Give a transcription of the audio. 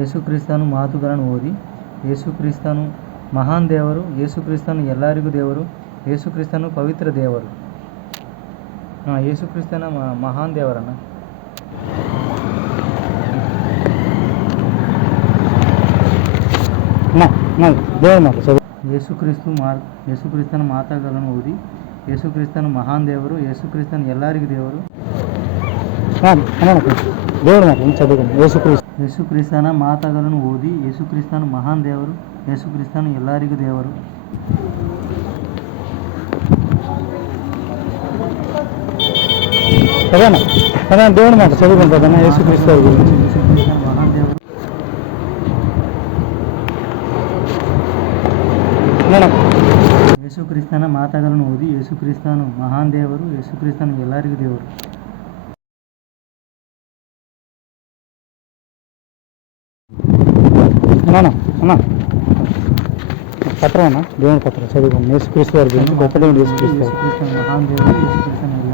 ಯೇಸುಕ್ರಿಸ್ತನು ಮಾತುಗಳನ್ನು ಓದಿ, ಯೇಸುಕ್ರಿಸ್ತನು ಮಹಾನ್ ದೇವರು, ಯೇಸುಕ್ರಿಸ್ತನು ಎಲ್ಲರಿಗೂ ದೇವರು, ಯೇಸುಕ್ರಿಸ್ತನು ಪವಿತ್ರ ದೇವರು. ಯೇಸುಕ್ರಿಸ್ತನ ಮಹಾನ್ ದೇವರನ್ನ ಯೇಸುಕ್ರಿಸ್ತನ ಮಾತುಗಳನ್ನು ಓದಿ, ಯೇಸುಕ್ರಿಸ್ತನು ಮಹಾನ್ ದೇವರು, ಯೇಸುಕ್ರಿಸ್ತನು ಎಲ್ಲರಿಗೂ ದೇವರು. ಯೇಸುಕ್ರಿಸ್ತನ ಮಾತುಗಳನ್ನು ಓದಿ, ಯೇಸುಕ್ರಿಸ್ತನು ಮಹಾನ್ ದೇವರು, ಯೇಸುಕ್ರಿಸ್ತನು ಎಲ್ಲರಿಗೂ ದೇವರು. దేవుడు మాట చదువుకుంటుందన్న యేసుక్రీస్తు గురించి. యేసుక్రిస్తను మహాన్ దేవుడు. ಯೇಸುಕ್ರಿಸ್ತನ ಮಾತುಗಳನ್ನು ಓದಿ, ಯೇಸುಕ್ರಿಸ್ತನು ಮಹಾನ್ ದೇವರು, ಯೇಸುಕ್ರಿಸ್ತನು ಎಲ್ಲರಿಗೂ ದೇವರು. అన్న పత్రం అన్న దేవుని పత్రం చదువుకోండి. యేసుక్రీస్తు వారి గురించి గొప్ప దేవుడు యేసుక్రీస్తు. యేసుక్రిస్తను మహాన్ దేవుడు, యేసుక్రిస్తను